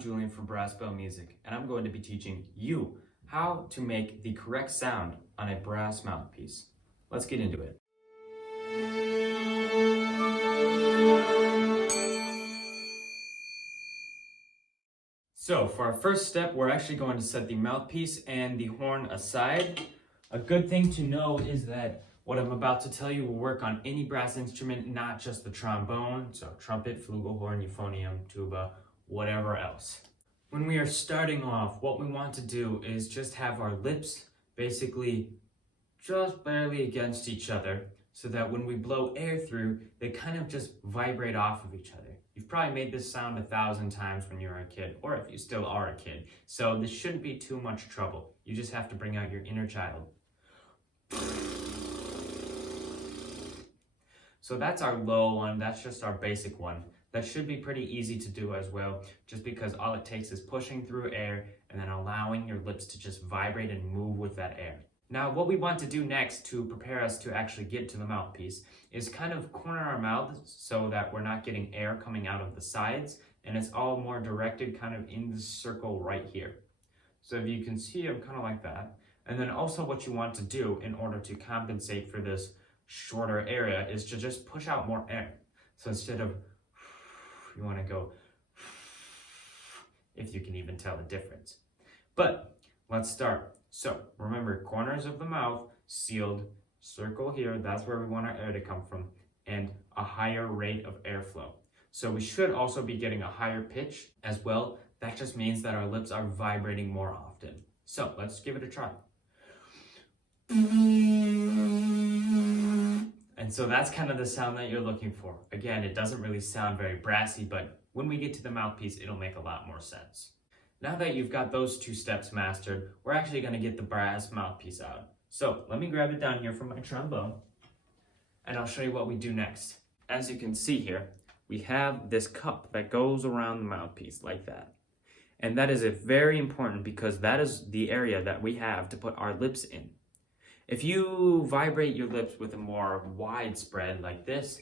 Julian from Brass Bell Music, and I'm going to be teaching you how to make the correct sound on a brass mouthpiece. Let's get into it. So for our first step, we're actually going to set the mouthpiece and the horn aside. A good thing to know is that what I'm about to tell you will work on any brass instrument, not just the trombone, so trumpet, flugelhorn, euphonium, tuba, whatever else. When we are starting off, what we want to do is just have our lips basically just barely against each other so that when we blow air through, they kind of just vibrate off of each other. You've probably made this sound 1,000 times when you were a kid, or if you still are a kid. So this shouldn't be too much trouble. You just have to bring out your inner child. So that's our low one, that's just our basic one. That should be pretty easy to do as well, just because all it takes is pushing through air and then allowing your lips to just vibrate and move with that air. Now, what we want to do next to prepare us to actually get to the mouthpiece is kind of corner our mouths so that we're not getting air coming out of the sides, and it's all more directed kind of in this circle right here. So if you can see, I'm kind of like that. And then also what you want to do in order to compensate for this shorter area is to just push out more air. So instead of, you want to go, if you can even tell the difference. But let's start. So remember, corners of the mouth sealed, circle here, that's where we want our air to come from, and a higher rate of airflow. So we should also be getting a higher pitch as well. That just means that our lips are vibrating more often. So let's give it a try. And so that's kind of the sound that you're looking for. Again, it doesn't really sound very brassy, but when we get to the mouthpiece, it'll make a lot more sense. Now that you've got those two steps mastered, we're actually going to get the brass mouthpiece out. So let me grab it down here from my trombone, and I'll show you what we do next. As you can see here, we have this cup that goes around the mouthpiece like that. And that is very important because that is the area that we have to put our lips in. If you vibrate your lips with a more widespread like this,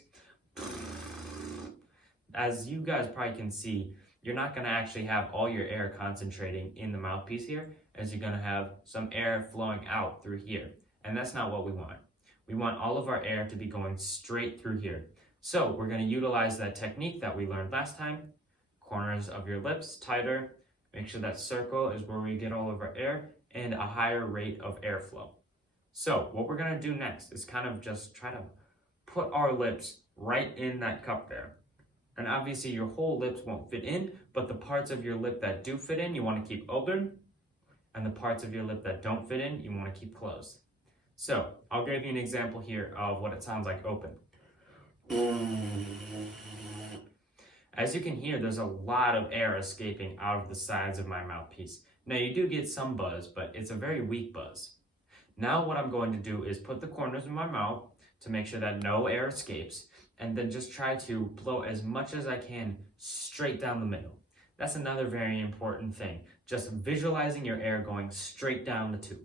as you guys probably can see, you're not going to actually have all your air concentrating in the mouthpiece here, as you're going to have some air flowing out through here. And that's not what we want. We want all of our air to be going straight through here. So we're going to utilize that technique that we learned last time. Corners of your lips tighter. Make sure that circle is where we get all of our air, and a higher rate of airflow. So what we're going to do next is kind of just try to put our lips right in that cup there. And obviously your whole lips won't fit in, but the parts of your lip that do fit in, you want to keep open. And the parts of your lip that don't fit in, you want to keep closed. So I'll give you an example here of what it sounds like open. As you can hear, there's a lot of air escaping out of the sides of my mouthpiece. Now you do get some buzz, but it's a very weak buzz. Now what I'm going to do is put the corners of my mouth to make sure that no air escapes, and then just try to blow as much as I can straight down the middle. That's another very important thing, just visualizing your air going straight down the tube.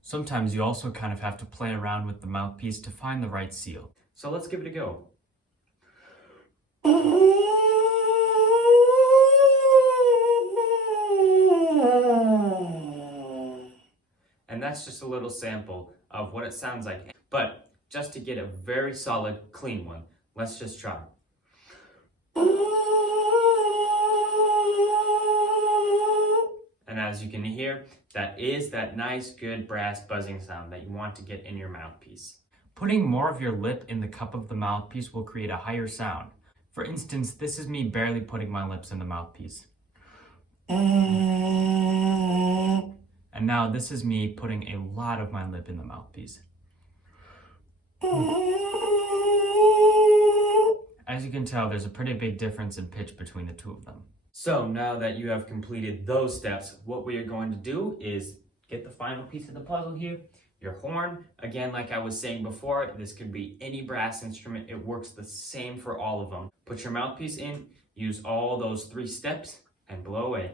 Sometimes you also kind of have to play around with the mouthpiece to find the right seal. So let's give it a go. And that's just a little sample of what it sounds like. But just to get a very solid, clean one, let's just try. And as you can hear, that is that nice, good brass buzzing sound that you want to get in your mouthpiece. Putting more of your lip in the cup of the mouthpiece will create a higher sound. For instance, this is me barely putting my lips in the mouthpiece. And now this is me putting a lot of my lip in the mouthpiece. As you can tell, there's a pretty big difference in pitch between the two of them. So now that you have completed those steps, what we are going to do is get the final piece of the puzzle here. Your horn, again, like I was saying before, this could be any brass instrument. It works the same for all of them. Put your mouthpiece in, use all those 3 steps, and blow away.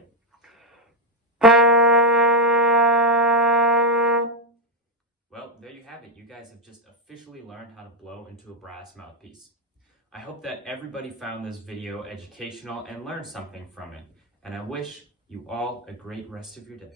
Well, there you have it. You guys have just officially learned how to blow into a brass mouthpiece. I hope that everybody found this video educational and learned something from it. And I wish you all a great rest of your day.